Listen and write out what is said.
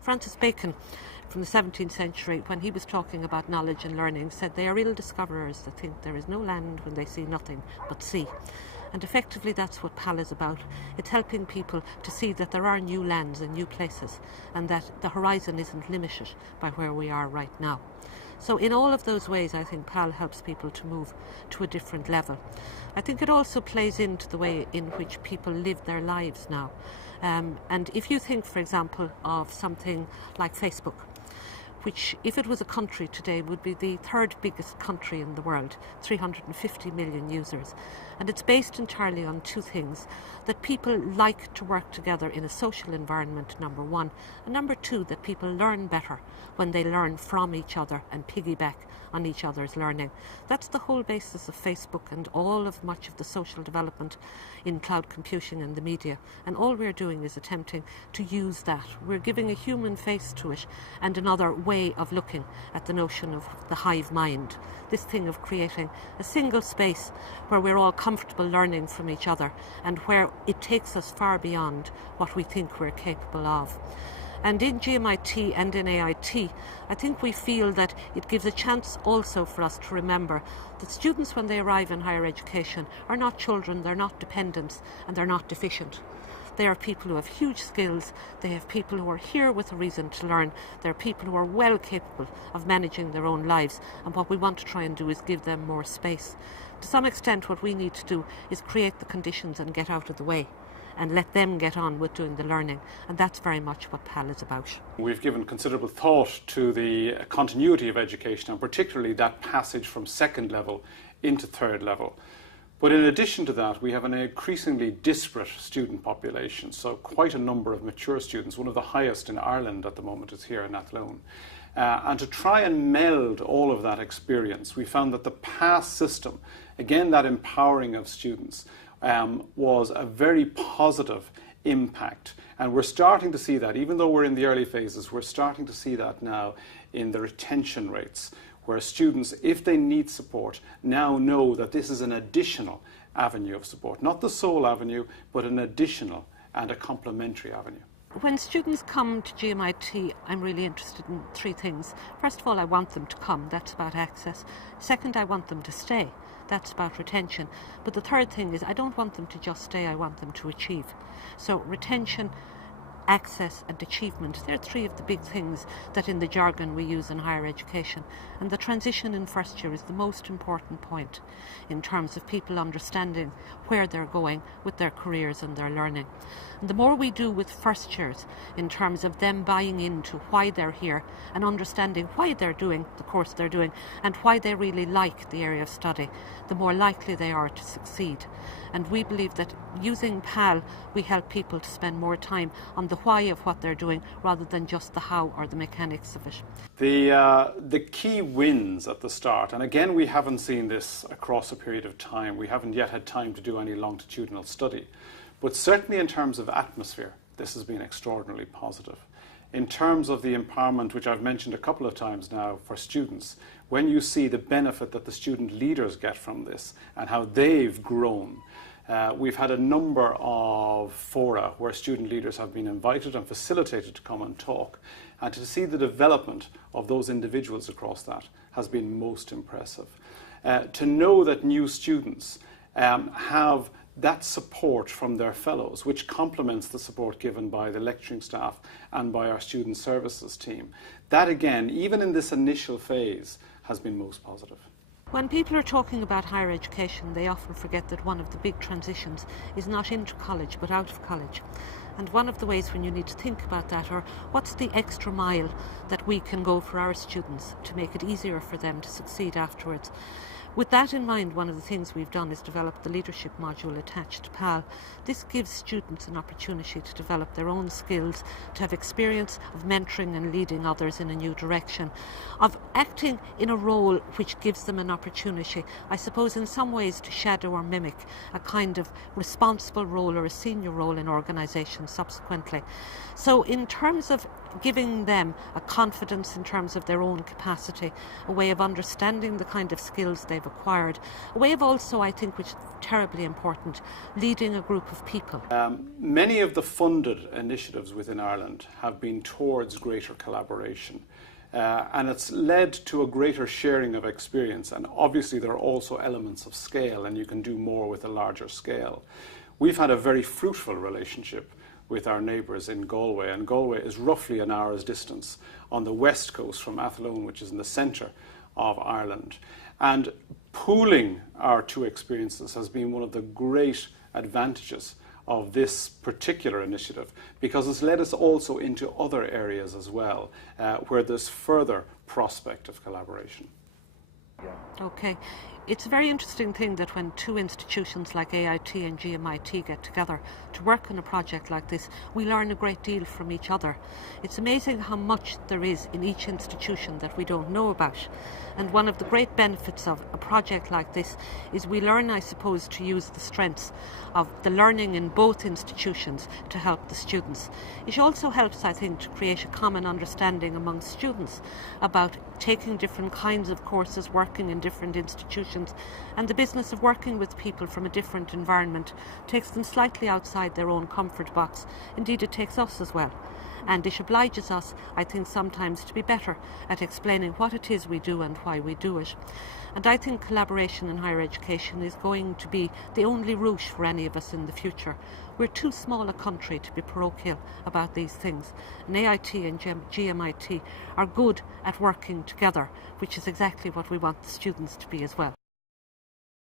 Francis Bacon, from the 17th century, when he was talking about knowledge and learning, said they are ill discoverers that think there is no land when they see nothing but sea. And effectively that's what PAL is about. It's helping people to see that there are new lands and new places, and that the horizon isn't limited by where we are right now. So in all of those ways, I think PAL helps people to move to a different level. I think it also plays into the way in which people live their lives now. And if you think, for example, of something like Facebook, which, if it was a country today, would be the third biggest country in the world, 350 million users. And it's based entirely on two things: that people like to work together in a social environment, number one, and number two, that people learn better when they learn from each other and piggyback on each other's learning. That's the whole basis of Facebook and all of much of the social development in cloud computing and the media. And all we're doing is attempting to use that. We're giving a human face to it and another way of looking at the notion of the hive mind. This thing of creating a single space where we're all comfortable learning from each other and where it takes us far beyond what we think we're capable of. And in GMIT and in AIT, I think we feel that it gives a chance also for us to remember that students, when they arrive in higher education, are not children, they're not dependents, and they're not deficient. They are people who have huge skills. They have people who are here with a reason to learn. They're people who are well capable of managing their own lives. And what we want to try and do is give them more space. To some extent, what we need to do is create the conditions and get out of the way and let them get on with doing the learning. And that's very much what PAL is about. We've given considerable thought to the continuity of education, and particularly that passage from second level into third level. But in addition to that, we have an increasingly disparate student population, so quite a number of mature students. One of the highest in Ireland at the moment is here in Athlone. And to try and meld all of that experience, we found that the PASS system, again that empowering of students, was a very positive impact. And we're starting to see that, even though we're in the early phases, we're starting to see that now in the retention rates, where students, if they need support, now know that this is an additional avenue of support. Not the sole avenue, but an additional and a complementary avenue. When students come to GMIT, I'm really interested in three things. First of all, I want them to come. That's about access. Second, I want them to stay. That's about retention. But the third thing is I don't want them to just stay, I want them to achieve. So retention, access and achievement, they're three of the big things that in the jargon we use in higher education. And the transition in first year is the most important point in terms of people understanding where they're going with their careers and their learning. And the more we do with first years in terms of them buying into why they're here and understanding why they're doing the course they're doing and why they really like the area of study, the more likely they are to succeed. And we believe that using PAL, we help people to spend more time on the why of what they're doing rather than just the how or the mechanics of it. The key wins at the start, and again we haven't seen this across a period of time, we haven't yet had time to do any longitudinal study, but certainly in terms of atmosphere, this has been extraordinarily positive. In terms of the empowerment, which I've mentioned a couple of times now for students, when you see the benefit that the student leaders get from this and how they've grown, we've had a number of fora where student leaders have been invited and facilitated to come and talk, and to see the development of those individuals across that has been most impressive. To know that new students have that support from their fellows, which complements the support given by the lecturing staff and by our student services team. That again, even in this initial phase, has been most positive. When people are talking about higher education, they often forget that one of the big transitions is not into college, but out of college. And one of the ways when you need to think about that, or what's the extra mile that we can go for our students to make it easier for them to succeed afterwards. With that in mind, one of the things we've done is develop the leadership module attached to PAL. This gives students an opportunity to develop their own skills, to have experience of mentoring and leading others in a new direction, of acting in a role which gives them an opportunity, I suppose in some ways to shadow or mimic a kind of responsible role or a senior role in organisations subsequently. So in terms of giving them a confidence in terms of their own capacity, a way of understanding the kind of skills they've acquired, a way of also, I think, which is terribly important, leading a group of people. Many of the funded initiatives within Ireland have been towards greater collaboration. And it's led to a greater sharing of experience, and obviously there are also elements of scale, and you can do more with a larger scale. We've had a very fruitful relationship with our neighbours in Galway, and Galway is roughly an hour's distance on the west coast from Athlone, which is in the centre of Ireland. And pooling our two experiences has been one of the great advantages of this particular initiative, because it's led us also into other areas as well, where there's further prospect of collaboration. Okay. It's a very interesting thing that when two institutions like AIT and GMIT get together to work on a project like this, we learn a great deal from each other. It's amazing how much there is in each institution that we don't know about. And one of the great benefits of a project like this is we learn, I suppose, to use the strengths of the learning in both institutions to help the students. It also helps, I think, to create a common understanding among students about taking different kinds of courses, working in different institutions, and the business of working with people from a different environment takes them slightly outside their own comfort box. Indeed, it takes us as well. And it obliges us, I think, sometimes to be better at explaining what it is we do and why we do it. And I think collaboration in higher education is going to be the only route for any of us in the future. We're too small a country to be parochial about these things. And AIT and GMIT are good at working together, which is exactly what we want the students to be as well.